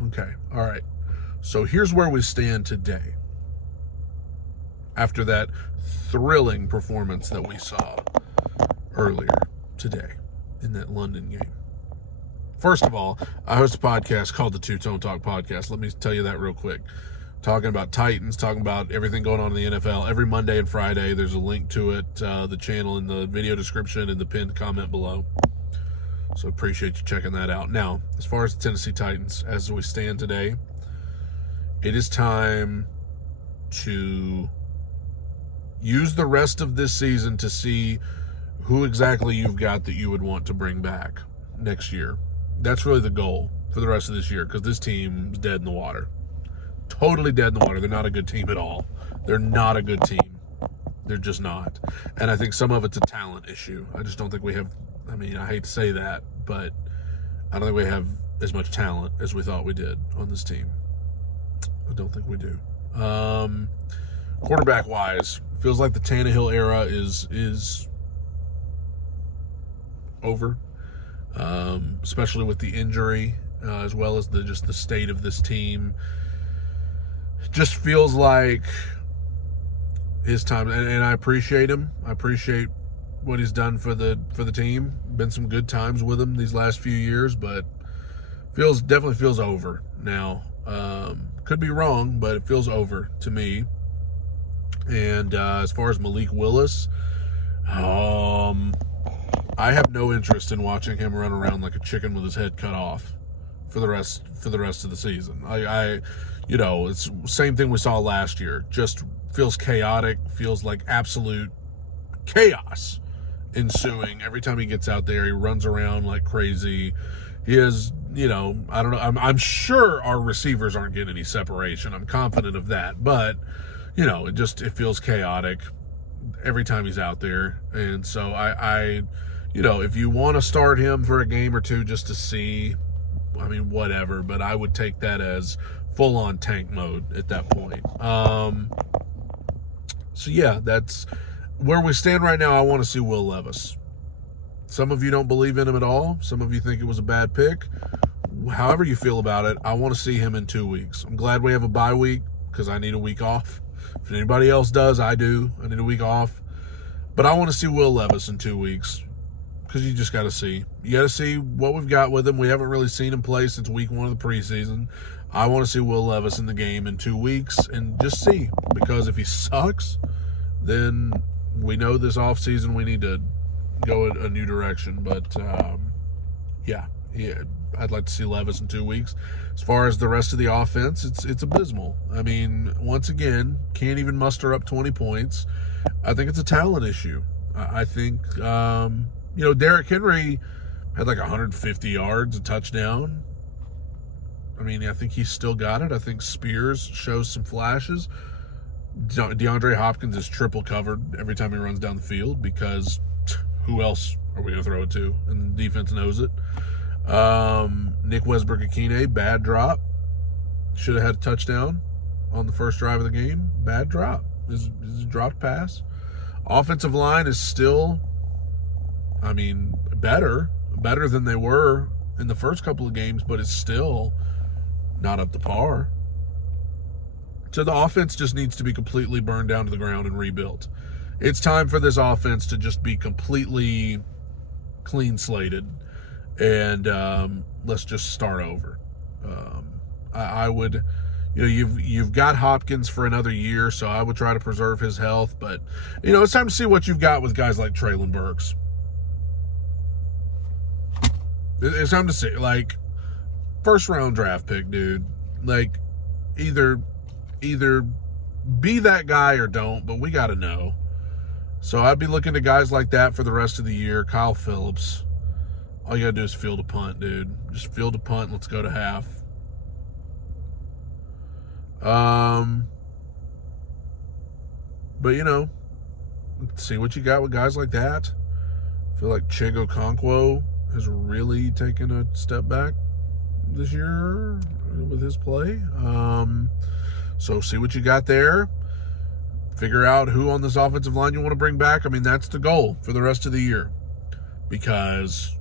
Okay, all right. So here's where we stand today after that thrilling performance that we saw earlier today in that London game. First of all, I host a podcast called the Two Tone Talk Podcast. Let me tell you that real quick. Talking about Titans, talking about everything going on in the NFL. Every Monday and Friday, there's a link to it, the channel in the video description and the pinned comment below. So appreciate you checking that out. Now, as far as the Tennessee Titans, as we stand today, it is time to use the rest of this season to see who exactly you've got that you would want to bring back next year. That's really the goal for the rest of this year, because this team's dead in the water. Totally dead in the water. They're not a good team at all. They're not a good team. They're just not. And I think some of it's a talent issue. I just don't think we have, I mean, I hate to say that, but I don't think we have as much talent as we thought we did on this team. I don't think we do. Quarterback-wise, feels like the Tannehill era is over, especially with the injury, as well as just the state of this team. Just feels like his time, and I appreciate him. I appreciate what he's done for the team. Been some good times with him these last few years, but definitely feels over now. Could be wrong, but it feels over to me. And as far as Malik Willis, I have no interest in watching him run around like a chicken with his head cut off for the rest of the season. It's the same thing we saw last year. Just feels chaotic, feels like absolute chaos ensuing every time he gets out there. He runs around like crazy. He is, I don't know. I'm sure our receivers aren't getting any separation. I'm confident of that. But, it feels chaotic every time he's out there. And so if you want to start him for a game or two just to see, I mean, whatever. But I would take that as full-on tank mode at that point. That's where we stand right now. I want to see Will Levis. Some of you don't believe in him at all. Some of you think it was a bad pick. However you feel about it, I want to see him in 2 weeks. I'm glad we have a bye week because I need a week off. If anybody else does, I do. I need a week off. But I want to see Will Levis in 2 weeks because you just got to see. You got to see what we've got with him. We haven't really seen him play since week 1 of the preseason. I want to see Will Levis in the game in 2 weeks and just see, because if he sucks, then we know this offseason we need to go a new direction. But I'd like to see Levis in 2 weeks. As far as the rest of the offense, it's abysmal. I mean, once again, can't even muster up 20 points. I think it's a talent issue. I think Derrick Henry had like 150 yards, a touchdown. I mean, I think he's still got it. I think Spears shows some flashes. DeAndre Hopkins is triple covered every time he runs down the field because who else are we going to throw it to? And the defense knows it. Nick Westbrook-Akine, bad drop. Should have had a touchdown on the first drive of the game. Bad drop. Is a dropped pass. Offensive line is still, better than they were in the first couple of games, but it's still not up to par. So the offense just needs to be completely burned down to the ground and rebuilt. It's time for this offense to just be completely clean slated, and let's just start over. I would, you've got Hopkins for another year, so I would try to preserve his health. But it's time to see what you've got with guys like Treylon Burks. It's time to see, like, first round draft pick, dude. Like, either be that guy or don't, but we got to know. So I'd be looking to guys like that for the rest of the year. Kyle Phillips. All you got to do is field a punt, dude. Just field a punt. Let's go to half. But, let's see what you got with guys like that. I feel like Chig Okonkwo has really taken a step back this year with his play. So see what you got there. Figure out who on this offensive line you want to bring back. I mean, that's the goal for the rest of the year. Because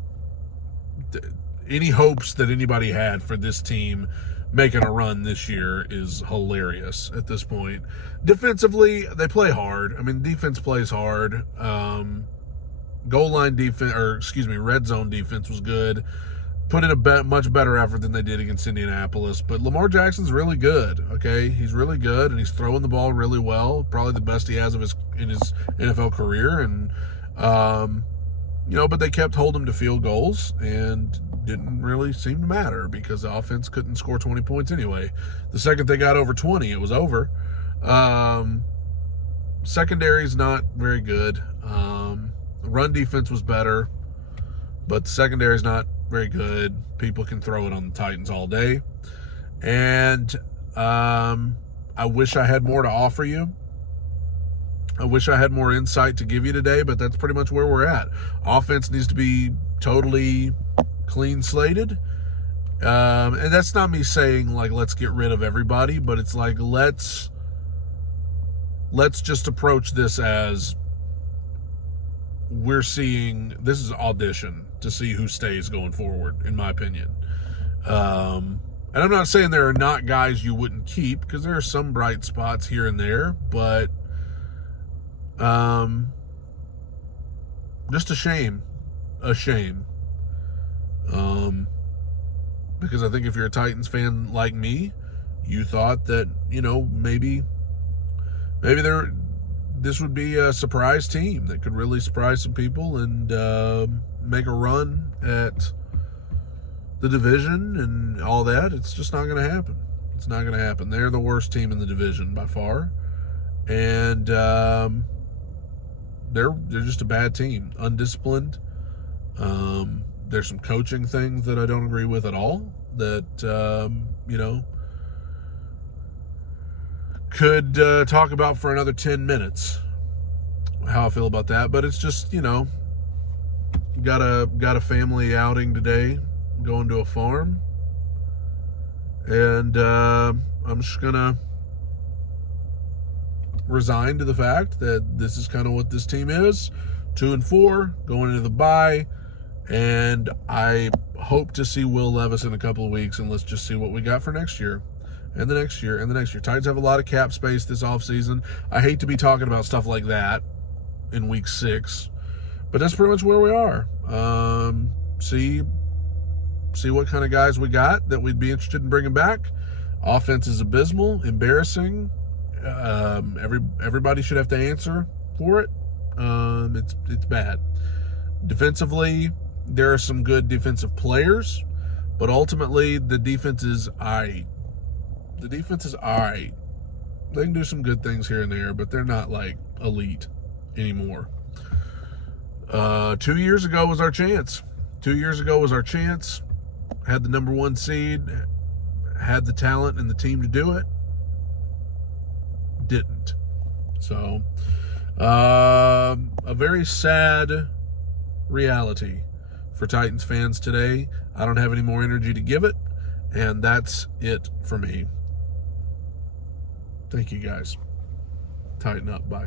any hopes that anybody had for this team making a run this year is hilarious at this point. Defensively, they play hard. I mean, defense plays hard. Goal line defense, red zone defense was good. Put in a much better effort than they did against Indianapolis. But Lamar Jackson's really good, okay? He's really good, and he's throwing the ball really well. Probably the best he has in his NFL career. And, but they kept holding him to field goals, and didn't really seem to matter because the offense couldn't score 20 points anyway. The second they got over 20, it was over. Secondary's not very good. Run defense was better, but the secondary's not very good. People can throw it on the Titans all day. And I wish I had more to offer you. I wish I had more insight to give you today, but that's pretty much where we're at. Offense needs to be totally clean slated. And that's not me saying, like, let's get rid of everybody, but it's like, let's just approach this as we're seeing, this is audition to see who stays going forward, in my opinion. And I'm not saying there are not guys you wouldn't keep, because there are some bright spots here and there, but just a shame. Because I think if you're a Titans fan like me, you thought that, maybe this would be a surprise team that could really surprise some people and make a run at the division and all that. It's just not going to happen. It's not going to happen. They're the worst team in the division by far. And they're just a bad team. Undisciplined. There's some coaching things that I don't agree with at all that, could talk about for another 10 minutes how I feel about that. But it's just, got a family outing today, going to a farm. And I'm just going to resign to the fact that this is kind of what this team is. 2-4, going into the bye. And I hope to see Will Levis in a couple of weeks, and let's just see what we got for next year. And the next year, and the next year. Titans have a lot of cap space this offseason. I hate to be talking about stuff like that in week 6, but that's pretty much where we are. See what kind of guys we got that we'd be interested in bringing back. Offense is abysmal, embarrassing. Everybody should have to answer for it. It's bad. Defensively, there are some good defensive players, but ultimately the defense is aight. The defense is aight. They can do some good things here and there, but they're not like elite anymore. 2 years ago was our chance. 2 years ago was our chance. Had the number 1 seed, had the talent and the team to do it. Didn't. So, a very sad reality for Titans fans today. I don't have any more energy to give it, and that's it for me. Thank you, guys. Tighten up. Bye.